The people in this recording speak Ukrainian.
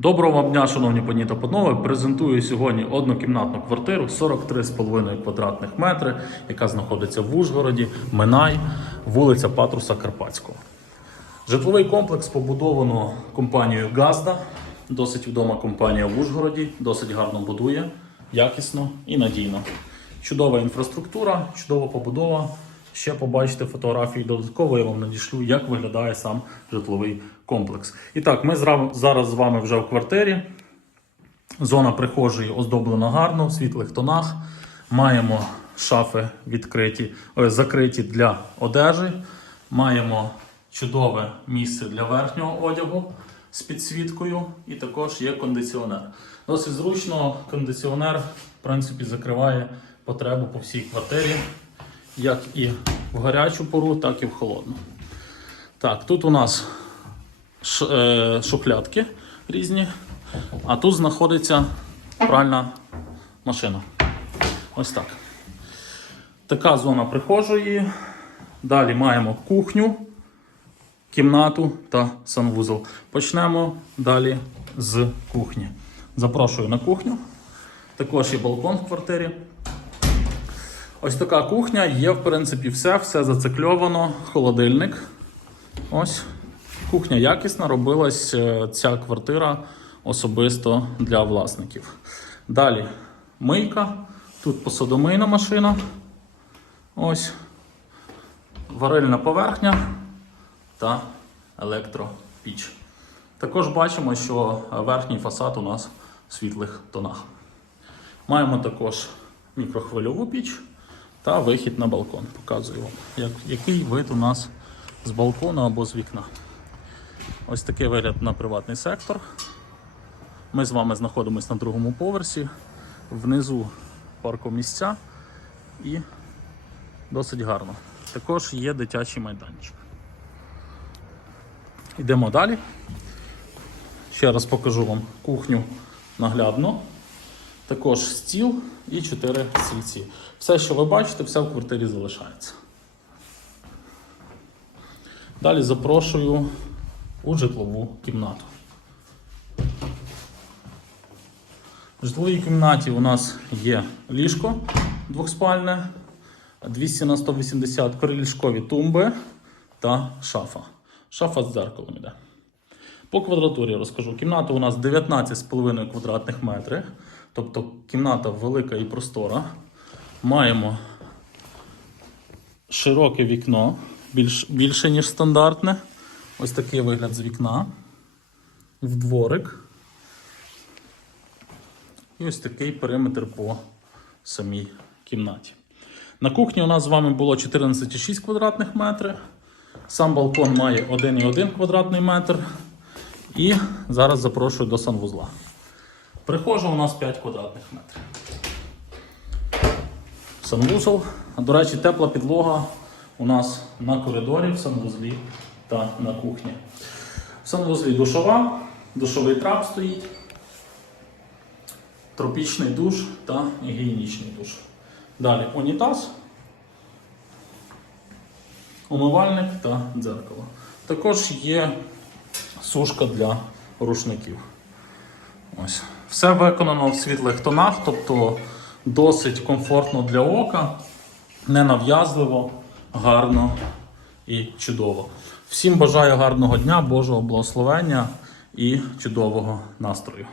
Доброго вам дня, шановні пані та панове. Презентую сьогодні однокімнатну квартиру 43,5 квадратних метри, яка знаходиться в Ужгороді, Минай, вулиця Патруса Карпатського. Житловий комплекс побудовано компанією Газда. Досить відома компанія в Ужгороді, досить гарно будує, якісно і надійно. Чудова інфраструктура, чудова побудова. Ще побачите фотографії додатково, я вам надішлю, як виглядає сам житловий комплекс. І так, ми зараз з вами вже в квартирі. Зона прихожої оздоблена гарно, в світлих тонах. Маємо шафи відкриті, е, закриті для одежі. Маємо чудове місце для верхнього одягу з підсвіткою, і також є кондиціонер. Досить зручно, кондиціонер в принципі закриває потребу по всій квартирі, як і в гарячу пору, так і в холодну. Так, тут у нас е, шухлядки різні, а тут знаходиться пральна машина. Ось так. Така зона прихожої. Далі маємо кухню, кімнату та санвузол. Почнемо далі з кухні. Запрошую на кухню. Також є балкон в квартирі. Ось така кухня, є в принципі все, все зацикльовано, холодильник. Ось. Кухня якісна, робилась е, ця квартира особисто для власників. Далі мийка, тут посудомийна машина. Ось. Варильна поверхня та електропіч. Також бачимо, що верхній фасад у нас в світлих тонах. Маємо також мікрохвильову піч та вихід на балкон. Показую вам, як, який вид у нас з балкону або з вікна. Ось такий вигляд на приватний сектор. Ми з вами знаходимося на другому поверсі. Внизу паркомісця і досить гарно. Також є дитячий майданчик. Йдемо далі. Ще раз покажу вам кухню наглядно. Також стіл і 4 стільці. Все, що ви бачите, все в квартирі залишається. Далі запрошую у житлову кімнату. В житловій кімнаті у нас є ліжко двохспальне, 200 на 180 приліжкові тумби та шафа. Шафа з дзеркалом іде. По квадратурі розкажу. Кімната у нас 19,5 квадратних метрів. Тобто кімната велика і простора. Маємо широке вікно, більш, більше, ніж стандартне. Ось такий вигляд з вікна. В дворик. І ось такий периметр по самій кімнаті. На кухні у нас з вами було 14,6 квадратних метрів. Сам балкон має 1,1 квадратний метр. І зараз запрошую до санвузла. Прихожа у нас 5 квадратних метрів. Санвузол. До речі, тепла підлога у нас на коридорі, в санвузлі та на кухні. В санвузлі душова, душовий трап стоїть, тропічний душ та гігієнічний душ. Далі унітаз, умивальник та дзеркало. Також є сушка для рушників. Ось. Все виконано в світлих тонах, тобто досить комфортно для ока, ненав'язливо, гарно і чудово. Всім бажаю гарного дня, Божого благословення і чудового настрою.